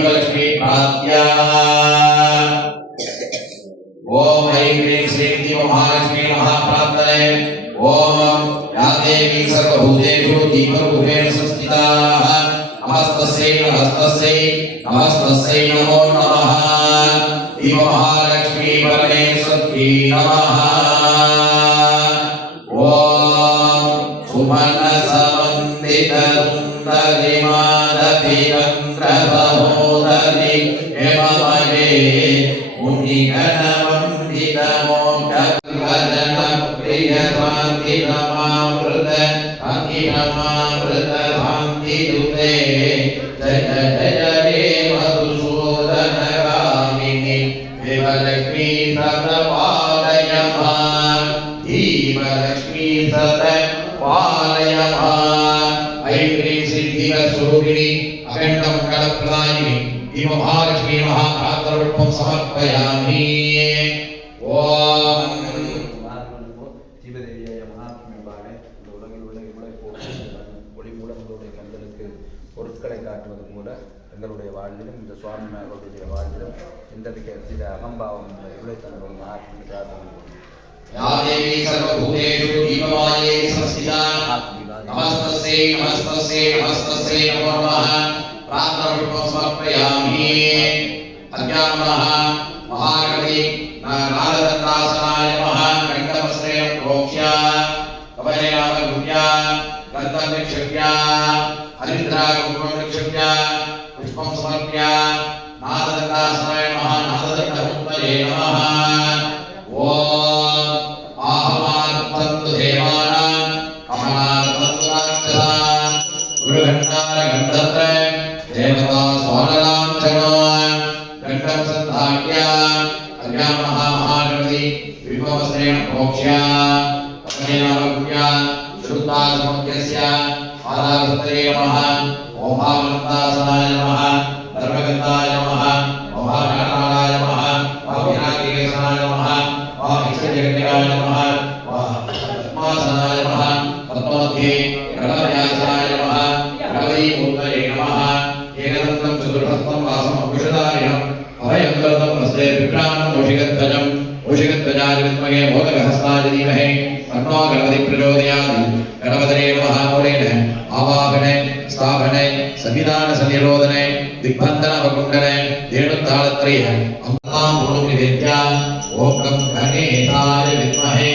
जीवलक्ष्मी प्राप्त्या ओम ऐं ह्रीं श्रीं दीपमहालक्ष्मी महाप्राप्तये ओम या देवी सर्वभूतेषु दीपरूपेण संस्थिता नमस्तस्यै नमस्तस्यै नमो नमः दीपमहालक्ष्मी परमेश्वरी नमः ओम सुमनसवन्दित सुन्दरिमादभिरन्द्रसहोदरि हेममये मुनिगणवन्दित मोक्षभजन प्रियशान्तिनमामृत अखिलमामृत शान्तिदुते जय जय हे मधुसूदनगामिनि देवलक्ष्मी सतपालय मां धीमलक्ष्मी सतपालय मां ऐं ह्रीं सिद्धिस्वरूपिणी अखण्डं कलप्रदायिनि दीपमहालक्ष्मी महाप्रातरुपं समर्पयामि ओम ஜீவதேவியாய மகாத்மியமாக இந்த உலகில் உள்ள இவ்வளவு ஒளி மூலம் உங்களுடைய கண்களுக்கு பொருட்களை காட்டுவது கூட எங்களுடைய வாழ்விலும் இந்த சுவாமிமார்களுடைய வாழ்விலும் இந்த அகம்பாவம் இவ்வளவு தன்னுடைய மகாத்மிய பிரார்த்தனை या देवी सर्वभूतेषु दीपमाये संस्थिता नमस्तस्यै नमो नमः प्रार्थनापुष्पं समर्पयामि अज्ञानमः महागणपति नारदत्तासनाय नमः कंठवस्त्रेण प्रोक्ष्य कवलेनामगुह्य गन्धं निक्षिप्य हरिद्राकुङ्कुमं निक्षिप्य पुष्पं समर्प्य नारदत्तासनाय नमः नारदत्तमुत्तये नमः ओम आहमानन्तु देवानां कमलानन्तु राक्षसान् गुरुगन्धारगन्धत्र देवता स्वानलाञ्छनान् गण्डं सन्धार्य अज्ञानमः महागणपति विभवस्त्रेण प्रोक्ष्य कमलेनावगुह्य श्रुतासमुद्यस्य आदागत्रे नमः ओमानन्दासनाय नमः धर्मगन्धाय नमः ओमानारायणाय नमः ओमिनाकेशनाय नमः ओमिक्षजगन्निकाय नमः पद्मासनाय नमः पद्ममध्ये गणव्यासाय नमः गणपतिमूर्तये नमः एकदन्तं चतुर्हस्तं वासं कुशधारिणम् अभयं हस्ते विभ्राणं मूषिकध्वजाय विद्महे मोदकहस्ताय धीमहि तन्नो गणपतिः प्रचोदयात् गणपतये नमः मूलेन आवाहने स्थापने संविधान संनिरोधने दिग्बन्धन वकुण्डने धेनुतालत्रयः अम्बां गुरुनिवेद्य ओम गणेशाय विद्महे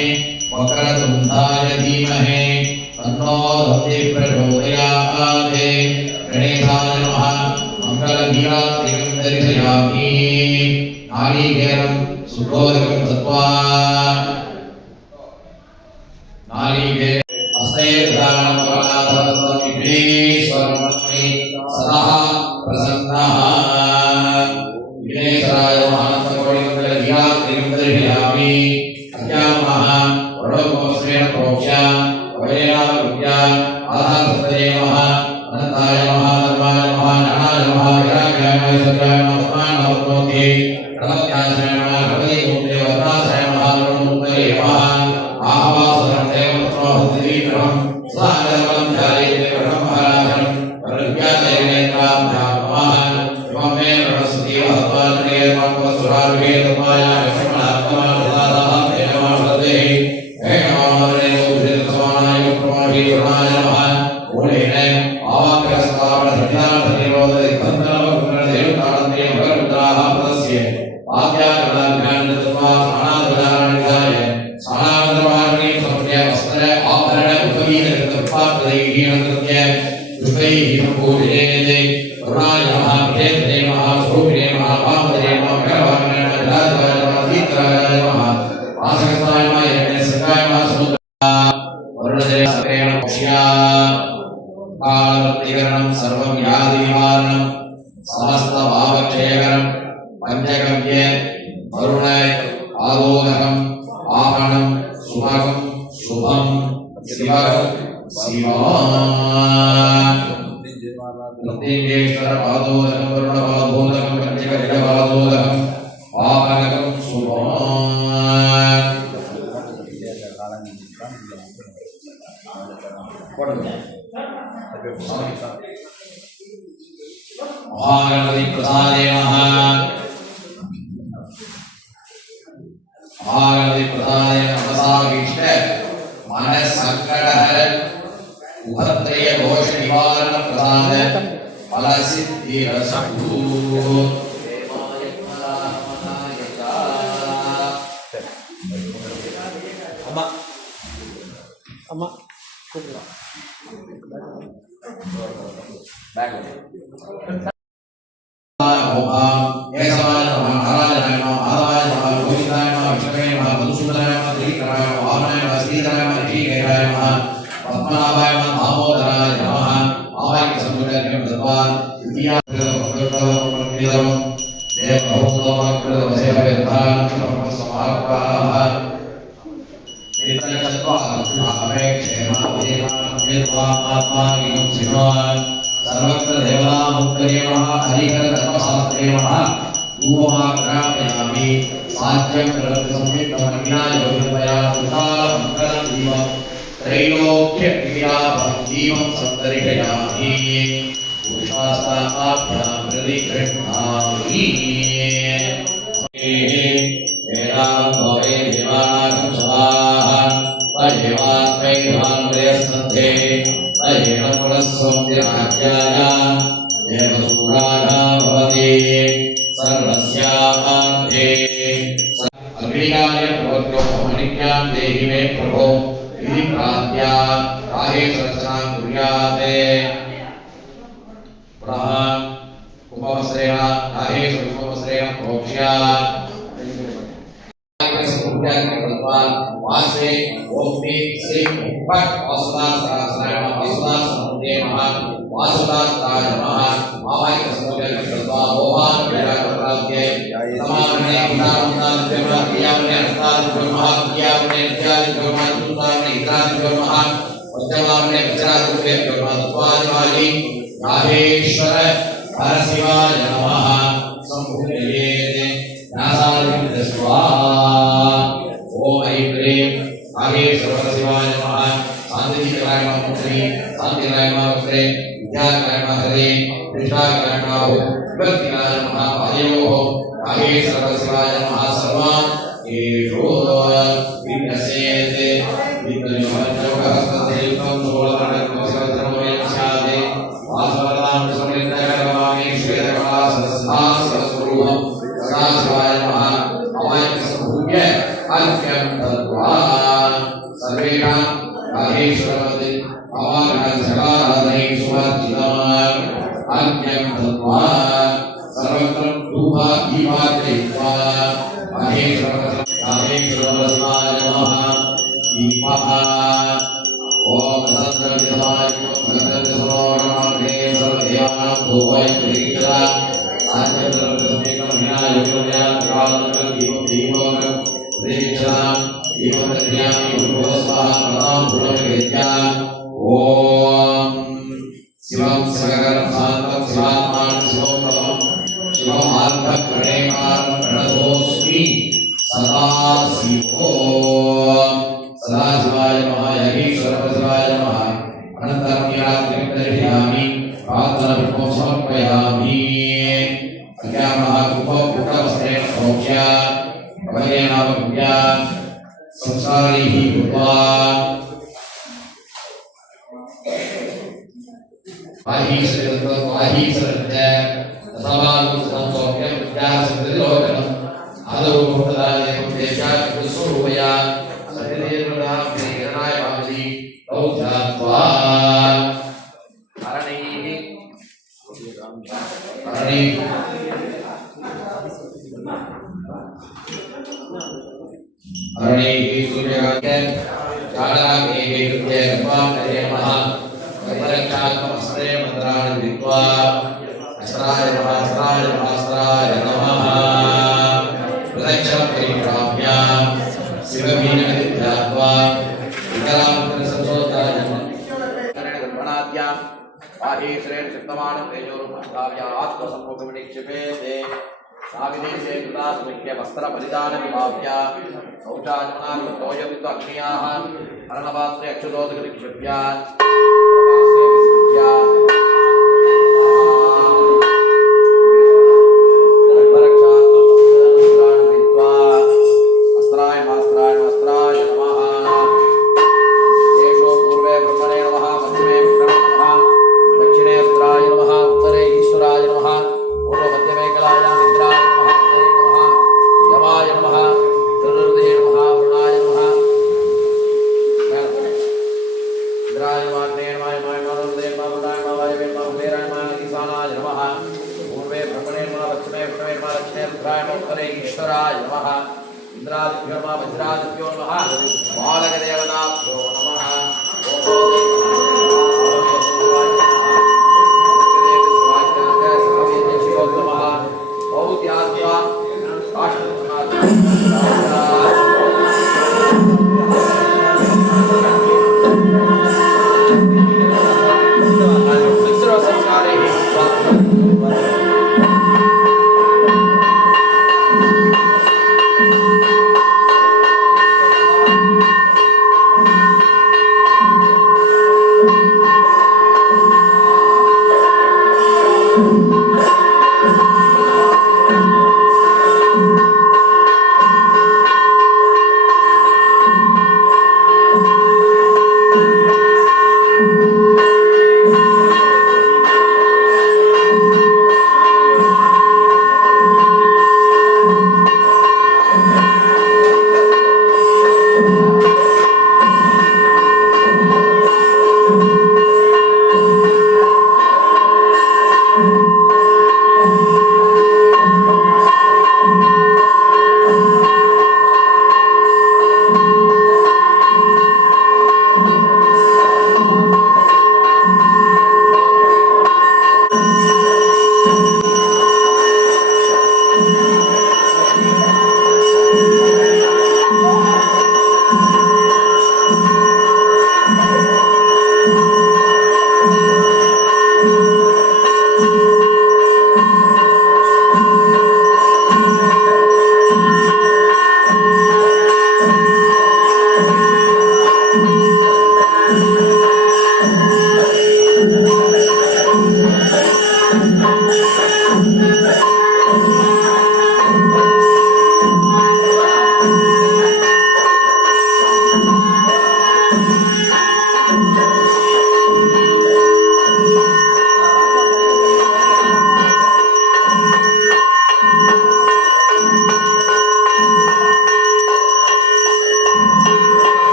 वक्रतुण्डाय धीमहि तन्नो दन्तिः प्रचोदयात् गणेशाय नमः मङ्गलदीपात्रिकं दर्शयामि नारीकेरं सुबोधकं दत्त्वा नारीकेर हस्ते धारणं विघ्नेश्वरमस्मि सदा प्रसन्नः विघ्नेश्वराय महान्तकोटिमङ्गलदीपात्रिकं दर्शयामि अज्ञानमः वरदोपस्त्रेण प्रोक्ष्य कवलेनावगुह्य आधारसत्तये नमः अनन्ताय नमः धर्माय नमः ज्ञानाय नमः वैराग्याय नमः सत्याय नमः स्मरणवत्नोति गणपत्याय नमः गणपतिमूर्तये वरदाय नमः गणपतये नमः आवासनं देवत्रोहतिविक्रमं सागरवं ध्यायेत् ब्रह्मराजं परव्याजयनेत्राभ्यां नमः एवं मे प्रणस्ति वहत्वान्ये मत्वसुरार्हे तत्त्वाय लक्ष्मणात्मनादाः ते नमः श्रद्धे हे नमः देवोभिर्समानाय प्रमाणि गुणाय नमः मूलेन आवाक्यस्तावण सन्निधान संनिरोधे बन्धनवकुण्डदेवताळन्ते मकररुद्राः पदस्य आद्याकलाज्ञानदत्त्वा स्नानादुदारनिधाय स्नानानन्तरमाग्निं समर्प्य वस्त्र आभरण उपवीतकृतपात्रदैहीनकृत्य दुष्टैः सम्पूजयेते करुणाय नमः प्रियते नमः स्वरूपिणे नमः पावते नमः भगवाने नमः जलाधिपाय नमः दीत्राय नमः वासकस्ताय नमः यज्ञसकाय नमः समुद्र वरुणदेवसकरेण मोक्ष्या कालवर्तिकरणं सर्वव्याधिनिवारणं समस्तभावक्षयकरं पञ्चगव्य वरुण आलोदकम् आहणं सुभगं शुभं शिवगं शिवान् मृत्युञ्जयेश्वर पादोदकं वरुणपादोदकं पञ्चगव्यपादोदकं आहणकं शुभान् महागणपति प्रसादे नमः महागणपति प्रसादे नमसाभीष्ट मन संकटहर उभत्रय दोष निवारण प्रसाद फल सिद्धिरस्तु अम्मा सर्वत्र देवतामुत्तरेमः हरिहर धर्मशास्त्रेमः धूपमाग्रापयामि साध्यं प्रवृत्तिसंयुक्तमन्या योगितया तुषारमङ्गलं दीपं त्रैलोक्यक्रियाभक्तिं सप्तरिषयामि पुरुषास्ताभ्यां प्रतिगृह्णामि देहि मे प्रभो इति प्रार्थ्या काहे सरसनां कुर्याते पुनः उपवस्त्रेण काहे उपवस्त्रेण प्रोक्ष्या वासे ओमि श्री पट वासुदासराय नमः वासुदासराय नमः आवाय समुद्र कृत्वा भगवान विराजते समाने विदारंतान ब्रह्मज्ञाने अस्ताद ब्रह्मज्ञाने ज्ञान ब्रह्मसुताने इत्रान ब्रह्म वज्रवाने वज्रारूपे ब्रह्मत्वादिवाली राधेश्वर परशिवाय नमः संभूयेते नासारिं दस्वा ओम ऐं ह्रीं राधेश्वर शिवाय नमः शांतिकाय नमः श्री शांतिकाय नमः श्री विद्याकाय नमः श्री कृष्णाकाय नमः भक्तिकाय नमः पादयोः राधेश्वर शिवाय नमः सर्वान् एषो विन्यसेते विद्युमज्जोगहस्तदेवं सोलमण्डलमस्करधर्ममेन स्याते वासवदां समृद्धकरवाणि श्वेतकलासहस्रास्वरूपं सदाशिवाय नमः अवायकसम्भूय अर्घ्यं दत्त्वा सर्वेषां राधेश्वरवदे अवागणसकाराधने सुवर्जितम् अर्घ्यं दत्त्वा सर्वत्र धूपा दीपाग्रहीत्वा राधेश्वरशिवाय नमः दीपः ॐ सत्रविधवाय सत्रविधसमोणमाग्ने सर्वदेवानां धूपय प्रतीक्षा साध्यत्रविधसमेकं विनायोगम्यात्कालं दीपं प्रतीक्षा दीपं दध्यामि भूर्भुवस्वाहा प्रदां भूर्भुवविद्या ॐ शिवं सकलं शान्तं शिवात्मानं शिवोत्तमं शिवमार्गप्रणेमानं प्रणतोऽस्मि सदाशिवो सदाशिवाय नमः योगीश्वरशिवाय नमः अनन्तरं यात्रिं दर्शयामि प्रार्थनापुष्पं समर्पयामि अज्ञानः कुपपुटवस्त्रेण प्रोक्ष्य अभयेनावभूय संसारैः भूत्वा वाहीश्वरस्य तथावानुसं सौख्यं विद्यासंस्कृतिलोकनम् आदौ भूतदाय देशात्मस्वरूपया सतिदेवनां प्रेरणाय वामि तौ ध्यात्वा अरणैः सूर्यकान्ते चाडाग्नेः कृत्य कृपां नमः वैरक्षात्महस्ते मन्त्राणि विद्वा अस्त्राय नमः प्रदक्षिणं परिक्राम्य शिवभीनगतिं ध्यात्वा विकलामुद्रसंसोदाय आहीश्रेण चित्तमानं तेजोरूपं आत्मसम्मुखविनिक्षिपेते साविदेशे कृतास्मिक्य वस्त्रपरिधानविभाव्य शौचाचमनाकृतोऽयमितो अग्न्याः हरणपात्रे अक्षुतोदकनिक्षिप्य श्रीकलाय मित्राय नमः यवाय नमः धनुर्धे नमः वरुणाय नमः इंद्राय वाग्ने नमः मनोर्धे नमः वरुणाय नमः वायवे नमः कुबेराय नमः ईशानाय नमः पूर्वे ब्रह्मणे नमः पश्चिमे प्रणवे नमः दक्षिणे रुद्राय नमः उत्तरे ईश्वराय नमः इंद्रादिभ्यो नमः वज्रादिभ्यो नमः बालकदेवताभ्यो नमः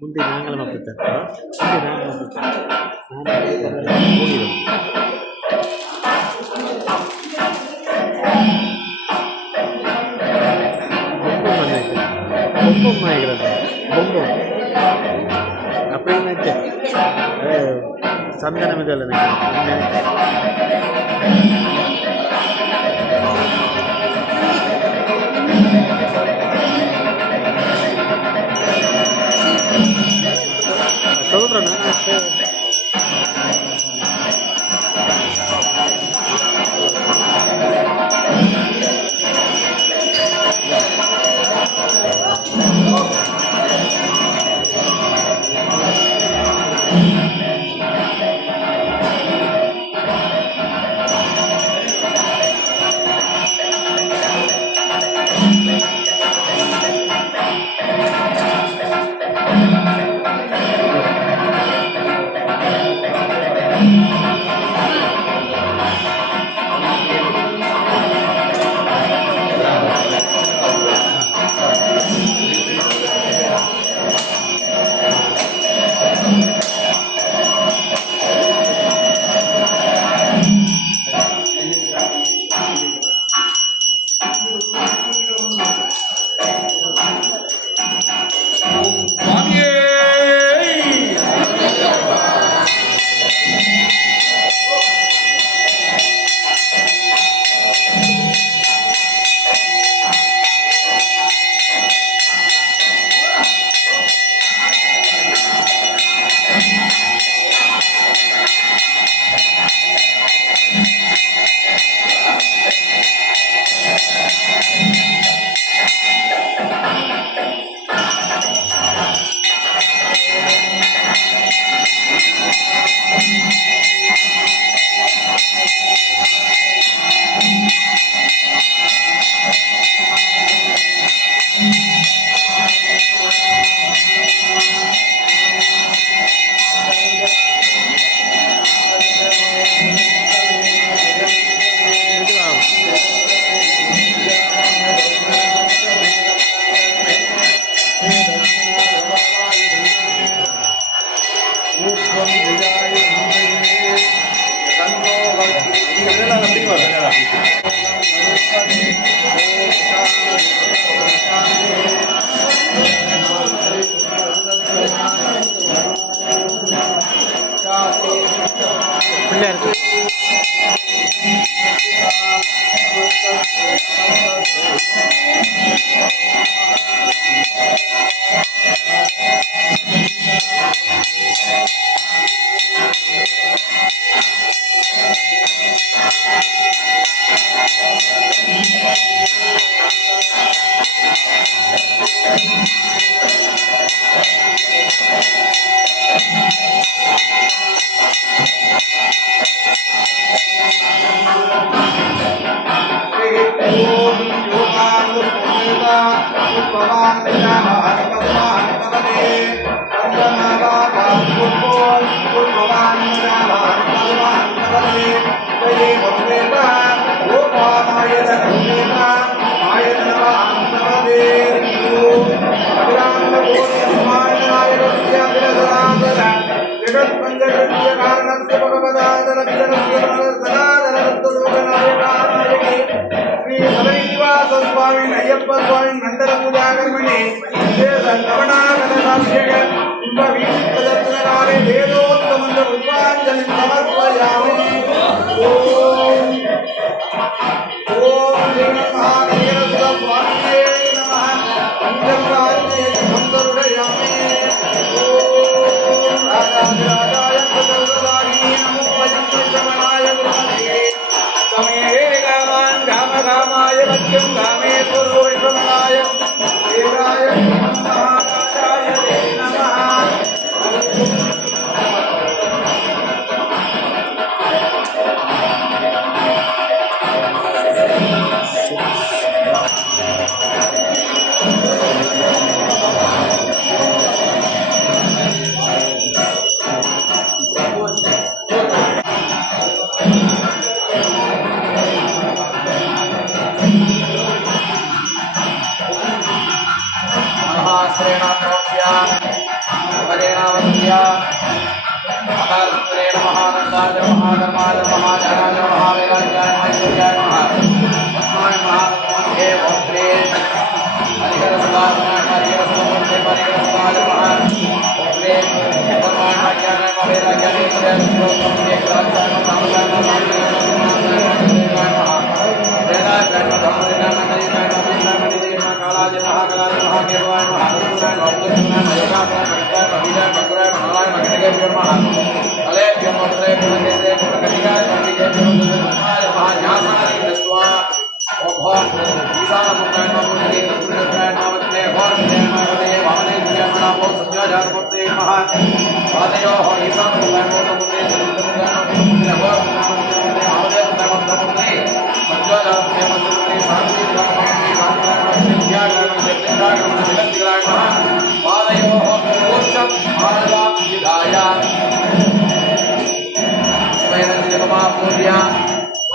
ಮುಂದೆ ನಾಂಗಲ ಮಾಡ್ತಾರೆ பொம்பம் ஆகிறது பொம்பம் அப்படின்னೈತೆ சந்தனம் ಇದೆಲ್ಲ சொல்றேன் Namo रामाय वक्यं रामेश्वरो विश्वमलाय देवाय महाकाशाय ते नमः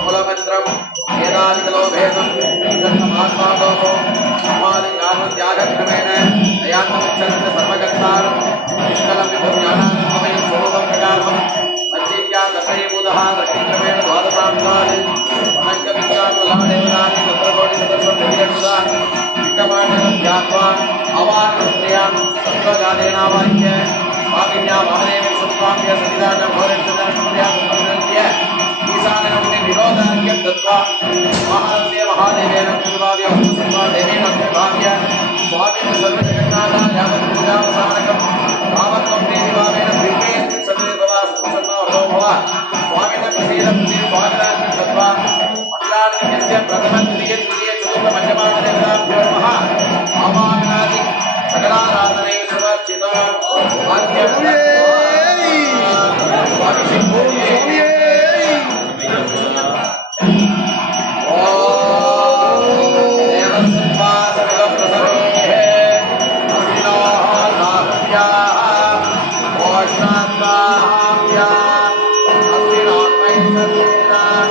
मूलमंत्रम वेदांतलो भेदम महात्मादो समाधि ज्ञान त्याग क्रमेण दयान्तमुच्चरन्त सर्वकर्तारं निष्कलं विभुज्ञानानन्दमयं स्वरूपं प्रकाशं सज्जीत्या दशैबुधः दक्षिणक्रमेण द्वादशान्तानि अनङ्गविद्याकुलादेवतानि तत्रकोटिसदर्शं विधियन्ता विट्टपाठनं ध्यात्वा अवाक्यं सत्त्वजातेनावाक्य स्वामिन्या वामदेवी सत्त्वाम्य सतिदानं भोरेन्द्रदानप्रिया ईशानगमने विरोधार्घ्यं दत्त्वा महादेव महादेवेन पूर्वाव्य देवेन भाव्य स्वामिन् सर्वजगन्नाथाय यावत्पूजावसानकं तावत्त्वं देवीभावेन बिम्बेऽस्मिन् सदैव सुप्रसन्नो भव स्वामिन् प्रसीदं स्वागतार्थं दत्त्वा मङ्गलार्घ्यस्य प्रथम द्वितीय तृतीय चतुर्थ पञ्चमादेवताभ्यो नमः आवाहनादि सकलाराधने समर्पिता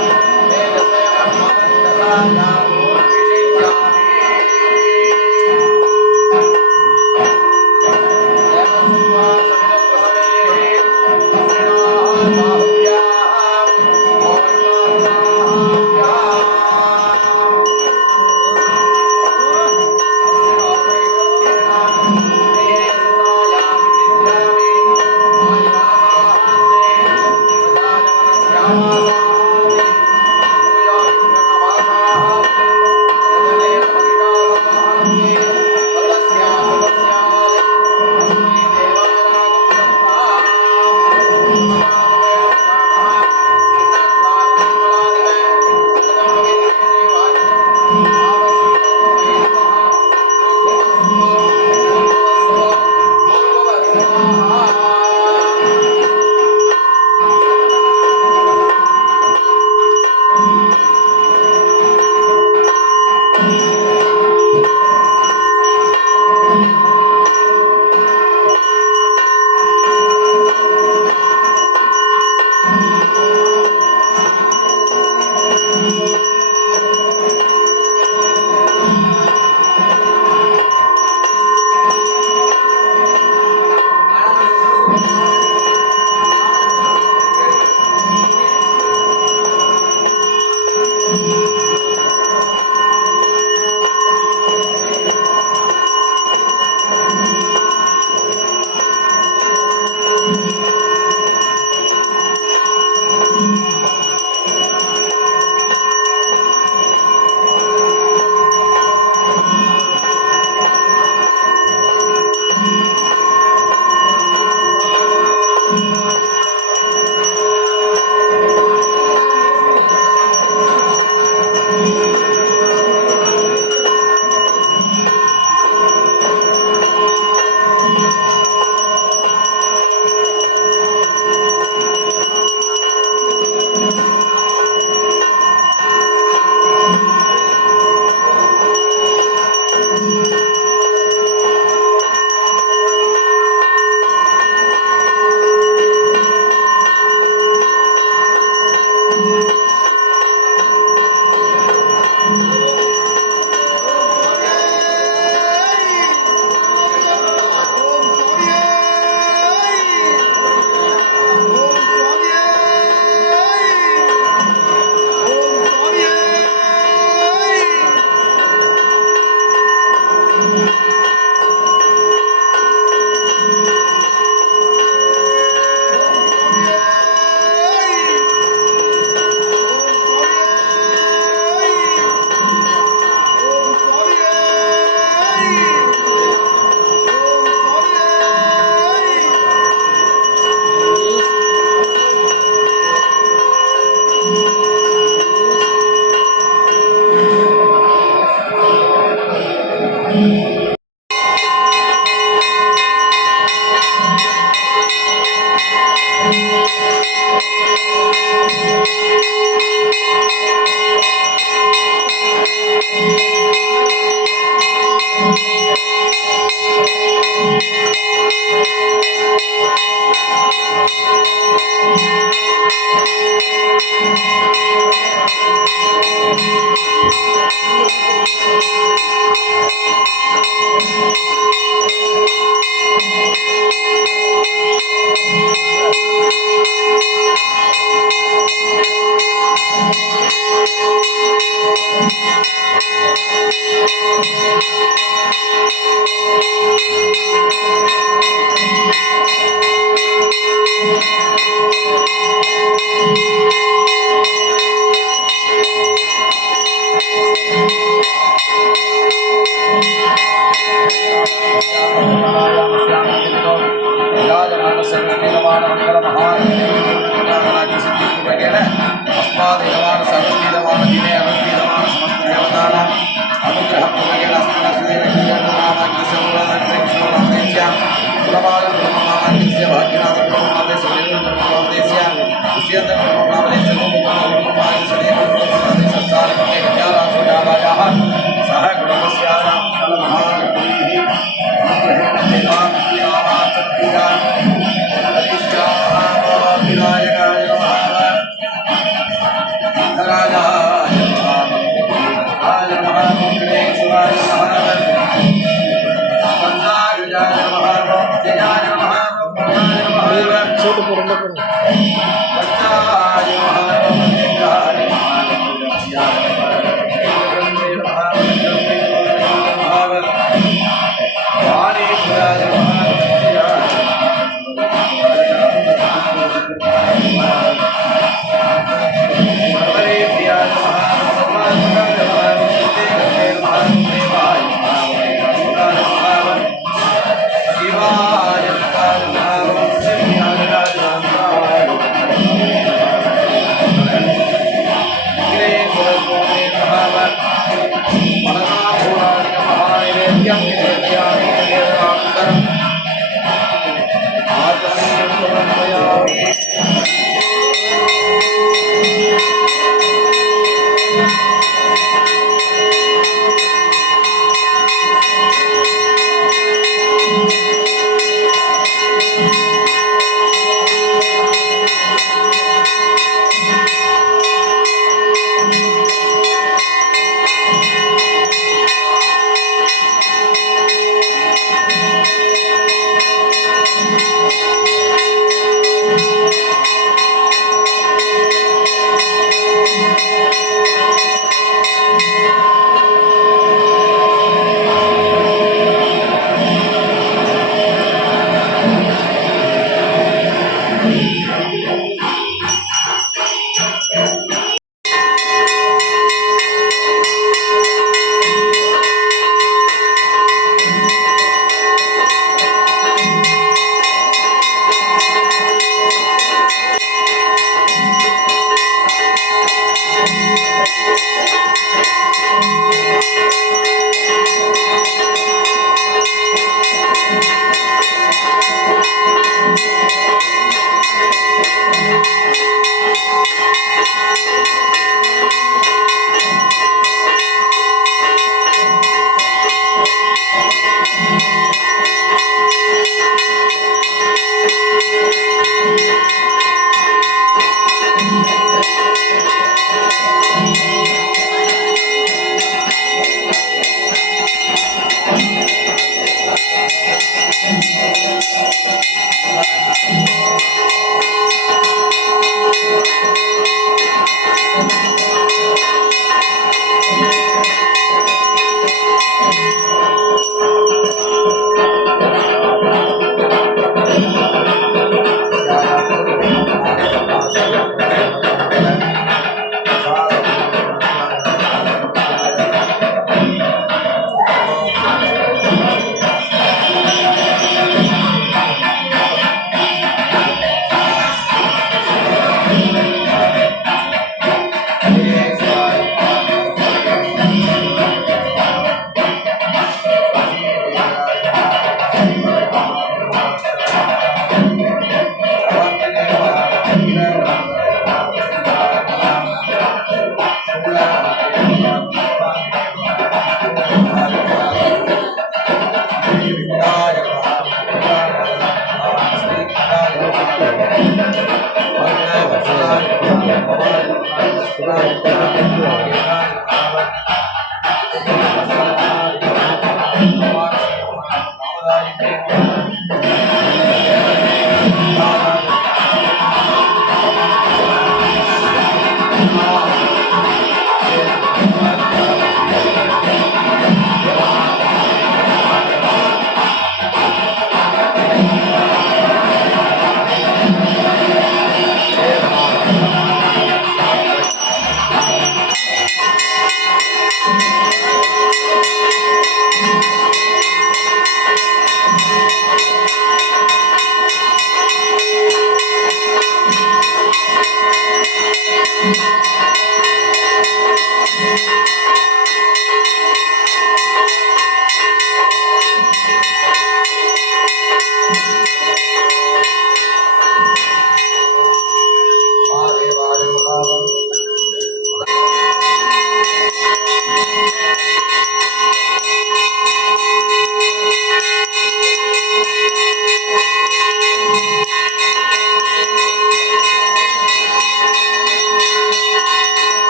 छोटे पोरांना पण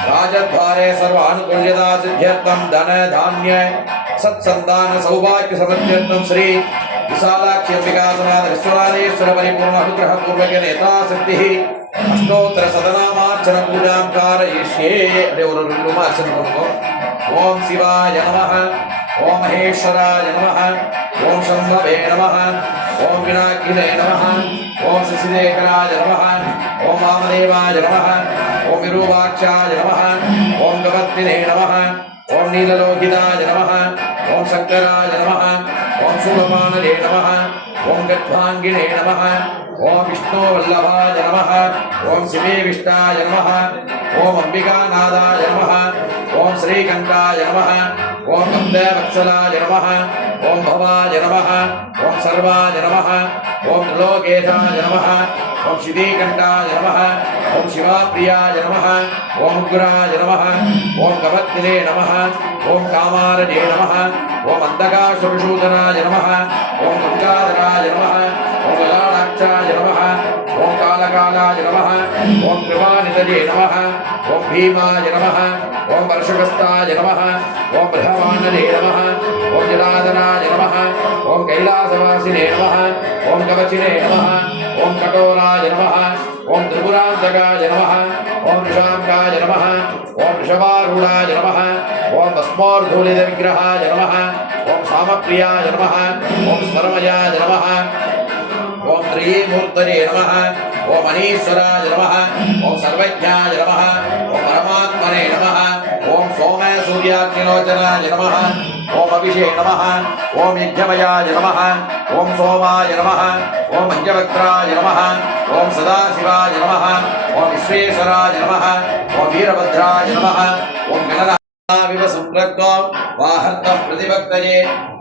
राजद्वारे सर्वानुकूल्यता सिद्ध्यर्थम धन धान्य सत्संतान सौभाग्य समृद्ध्यर्थम श्री विशालाक्षी अंबिकासनाथ विश्वनाथेश्वर परिपूर्ण अनुग्रह पूर्वक नेता सिद्धि अष्टोत्तर सदनामार्चन पूजा कारयिष्ये अरे और अर्चन करो ओम शिवाय नमः ओम महेश्वराय नमः ओम शंभवे नमः ओम विनायकिने नमः ओम शशिशेखराय नमः ओम वामदेवाय नमः ओम विरूपाक्षाय नमः ओम गवत्तिने नमः ओम नीललोहिताय नमः ओम शंकराय नमः ओम शूलपाणये नमः ओम गद्भांगिने नमः ओम विष्णुवल्लभाय नमः ओम शिवे विष्टाय नमः ओम अंबिकानादाय नमः ओम श्रीकंठाय नमः ओम गन्धवत्सलाय नमः ओम भवाय नमः ओम सर्वाय नमः ओम त्रिलोकेशाय नमः ओम शिवीकंठाय नमः ओम शिवाप्रियाय नमः ओम उग्राय नमः ओम कवत्तिने नमः ओम कामारजे नमः ओम अंधकासुरशूदनाय नमः ओम गंगाधराय नमः ओम ललाटाक्षाय नमः ओम कालकालाय नमः ओम कृपानिधये नमः ओम भीमाय नमः ओम वर्षकस्ताय नमः ओम बृहवानरे नमः ओम जलाधराय नमः ओम कैलासवासिने नमः ओम कवचिने नमः ओम कठोराय नमः ओम त्रिपुरान्तकाय नमः ओम ऋषांकाय नमः ओम ऋषभारूढाय नमः ओम भस्मोर्धूलितविग्रहाय नमः ओम सामप्रियाय नमः ओम स्मरमयाय नमः ओम त्रिमूर्तये नमः ओम अनीश्वराय नमः ओम सर्वज्ञाय नमः ओम परमात्मने नमः ओम सोम सूर्याग्निलोचनाय नमः ओम अभिषे नमः ओम यज्ञमयाय नमः ओम सोमाय नमः ओम पंचवक्त्राय नमः ओम सदाशिवाय नमः ओम विश्वेश्वराय नमः ओम वीरभद्राय नमः ओम गणनाविव संप्रक्तो वाहर्तः प्रतिभक्तये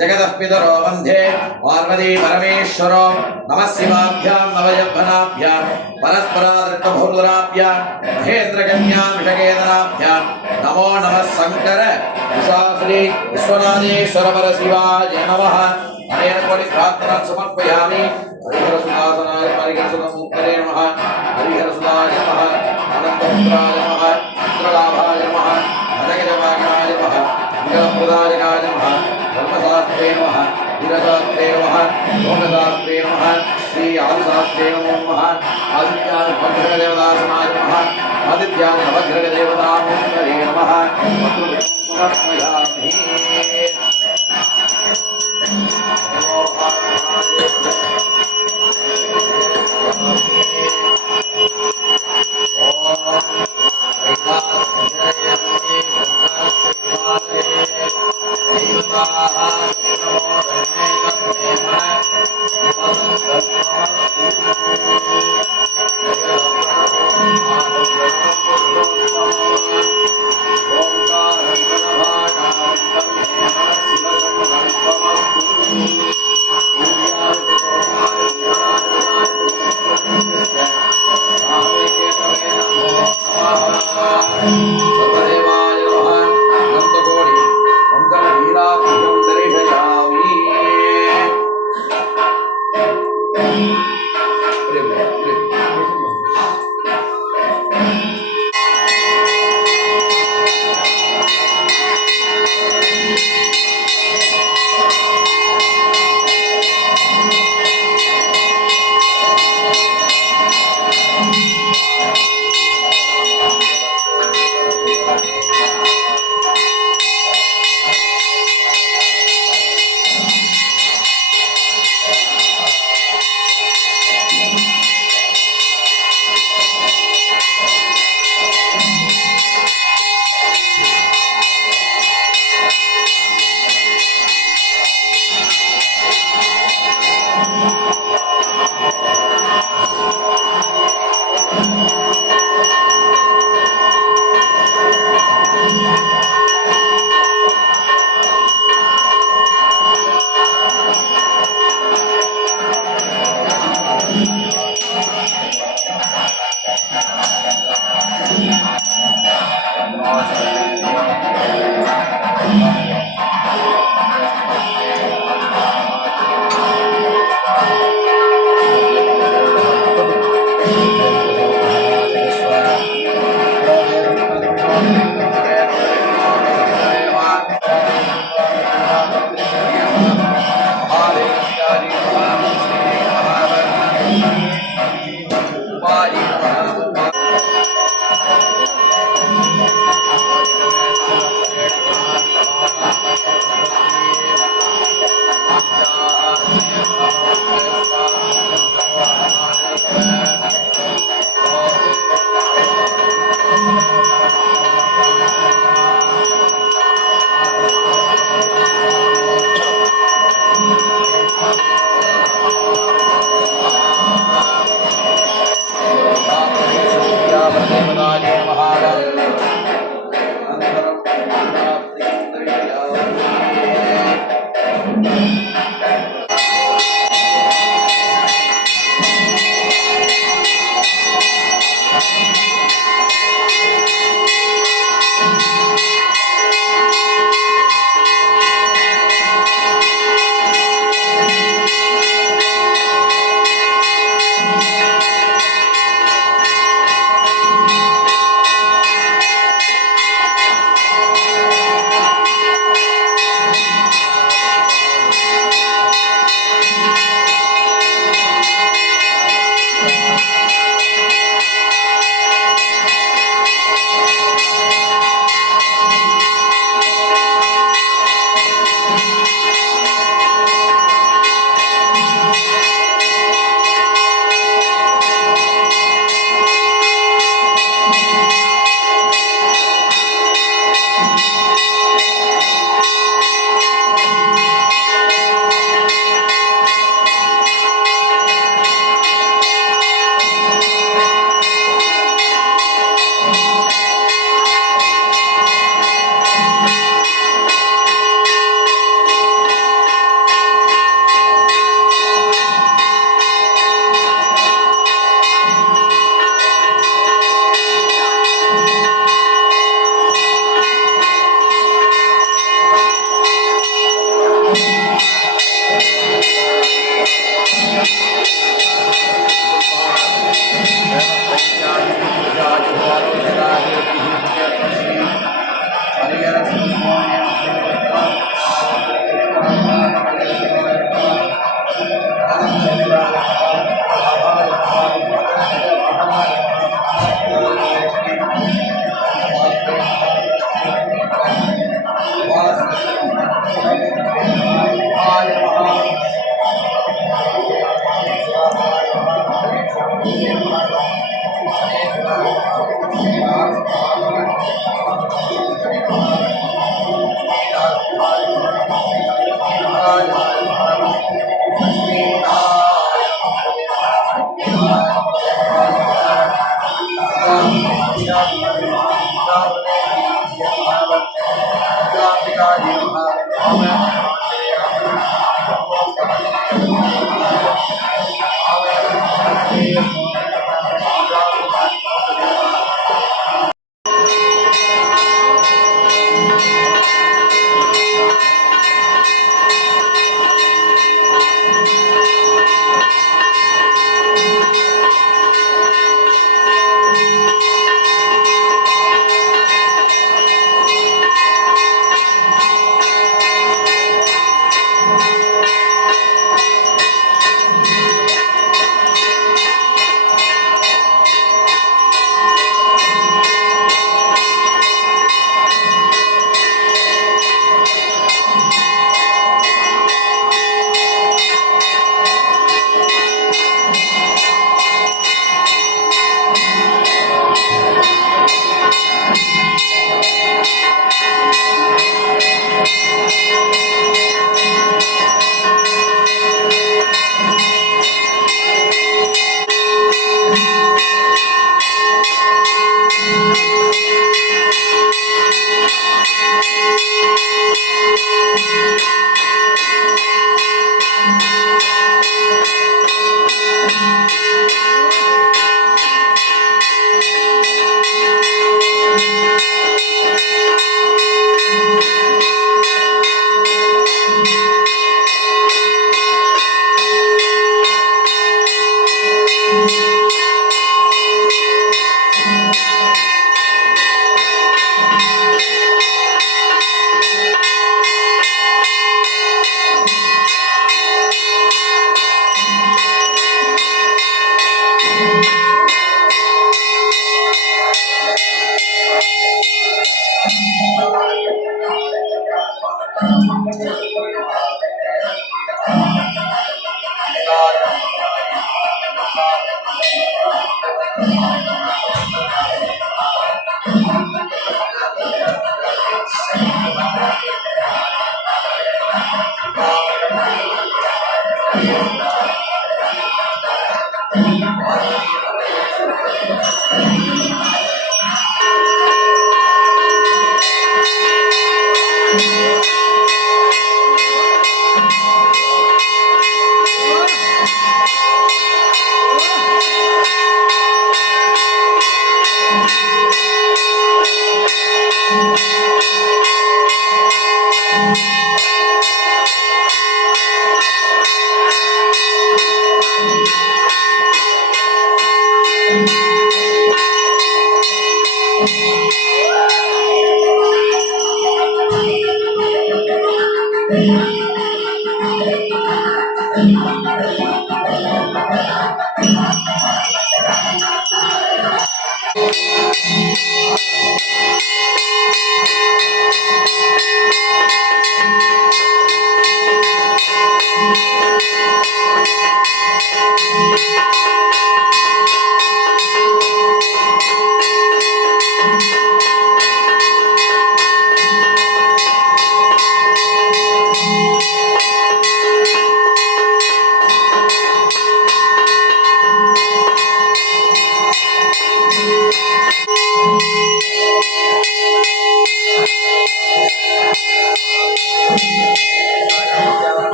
जगतः पितरो वन्दे पार्वती परमेश्वरो नमः शिवाभ्यां नवयौवनाभ्यां परस्परादृष्टभूर्धराभ्यां महेन्द्रकन्या विषकेतनाभ्यां नमो नमः शंकर विशाश्री विश्वनाथेश्वर परशिवाय नमः अनेन कोटि प्रार्थना समर्पयामि हरिहरसुदासनाय परिहरसुदमुक्तये नमः हरिहरसुदाय नमः अनन्तपुत्राय नमः पुत्रलाभाय नमः अजगजवागणाय नमः मंगलप्रदायकाय नमः धर्मशास्त्रे नमः वीरशास्त्रे नमः लोकशास्त्रे नमः श्री आदिशास्त्रे नमो नमः आदित्याय नवग्रहदेवदासनाय नमः आदित्याय नवग्रहदेवतामूर्तये नमः समर्पयामि परदेवताय नमः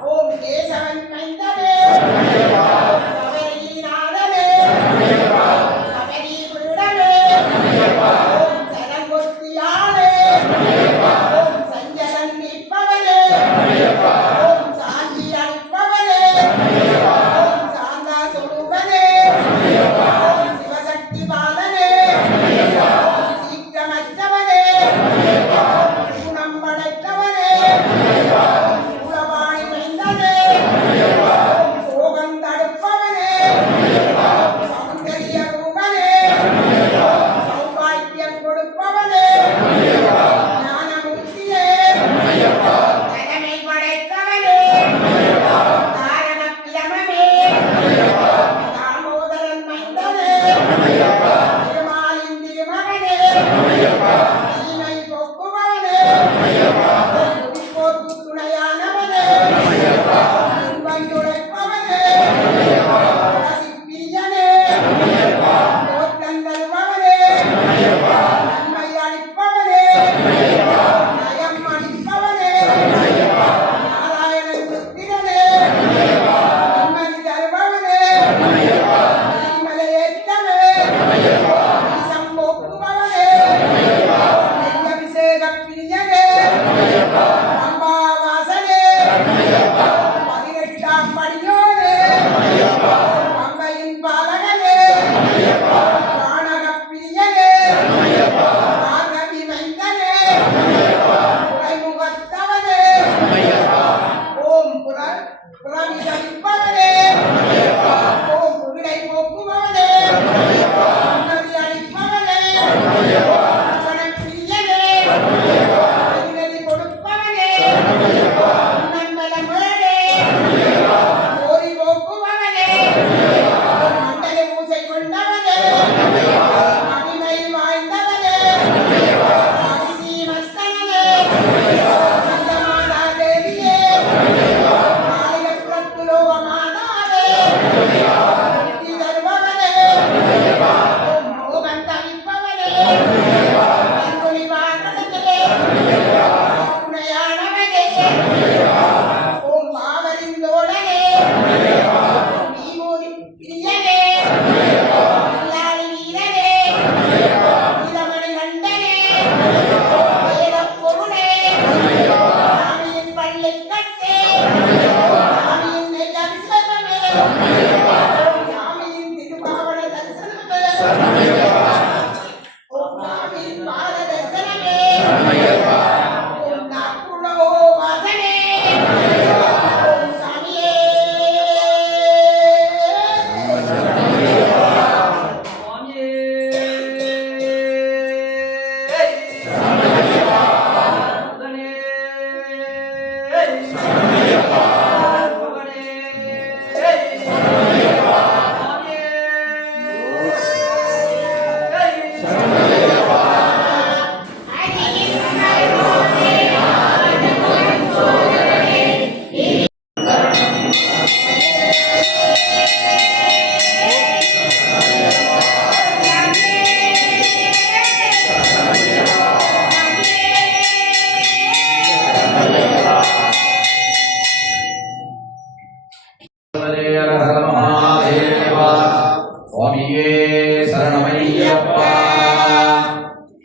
Om Kesavan Maindale, Saveri Nadale,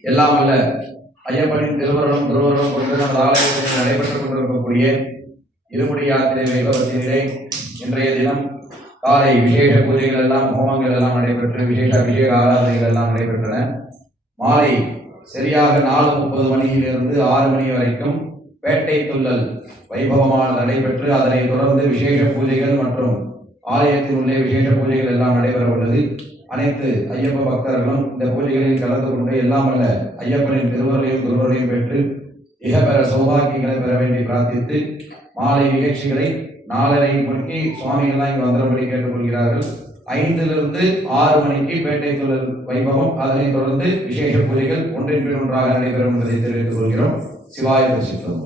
எல்லாம் அல்ல ஐயப்பனின் திருவருளும் குருவருளும் கொண்டு நமது ஆலயத்தில் நடைபெற்றுக் கொண்டிருக்கக்கூடிய இருமுடி யாத்திரை வைபவத்திலே இன்றைய தினம் காலை விசேஷ பூஜைகள் எல்லாம் ஹோமங்கள் எல்லாம் நடைபெற்று விசேஷ அபிஷேக ஆராதனைகள் எல்லாம் நடைபெற்றன. மாலை சரியாக 4:30 மணியிலிருந்து 6 மணி வரைக்கும் பேட்டை துள்ளல் வைபவமாக நடைபெற்று அதனை தொடர்ந்து விசேஷ பூஜைகள் மற்றும் ஆலயத்தில் உள்ள விசேஷ பூஜைகள் எல்லாம் நடைபெற உள்ளது. அனைத்து ஐயப்ப பக்தர்களும் இந்த பூஜைகளில் கலந்து கொண்டு எல்லாம் அல்ல ஐயப்பனின் திருவருளையும் குருவரையும் பெற்று இகப்பெற சௌபாகியங்களை பெற வேண்டி பிரார்த்தித்து மாலை நிகழ்ச்சிகளை 4:30 மணிக்கு சுவாமிகள்லாம் இங்கு வந்துடும்படி கேட்டுக்கொள்கிறார்கள். 5லிருந்து 6 மணிக்கு பேட்டை துள்ளல் வைபவம், அதனைத் தொடர்ந்து விசேஷ பூஜைகள் ஒன்றின் பின் ஒன்றாக நடைபெறும் என்பதை தெரிவித்துக் கொள்கிறோம். சிவாய சித்தம்.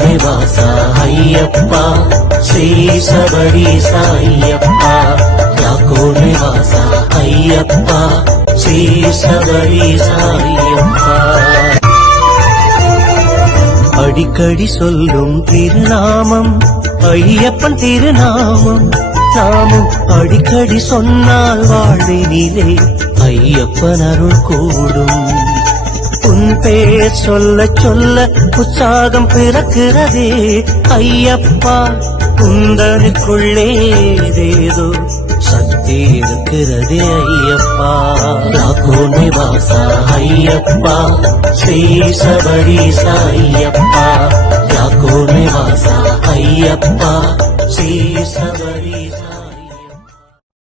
నివాస అయ్యప్ప శ్రీ శబరి సాయ్యప్ప యాకో నివాస అయ్యప్ప శ్రీ శబరి సాయ్యప్ప அடிக்கடி சொல்லும் திருநாமம் ஐயப்பன் திருநாமம் நாமும் அடிக்கடி சொன்னால் வாழ்வினிலே ஐயப்பன் அருள் கூடும் உன் பேர் சொல்ல சொல்ல உற்சாகம் பிறக்கிறதே ஐயப்பா குந்தனுக்குள்ளே ஏதேதோ சக்தி இருக்கிறதே ஐயப்பா யாக்கோ நிவாசா ஐயப்பா ஸ்ரீ சபரி சாய்யப்பா யாக்கோ நிவாசா ஐயப்பா ஸ்ரீ சபரி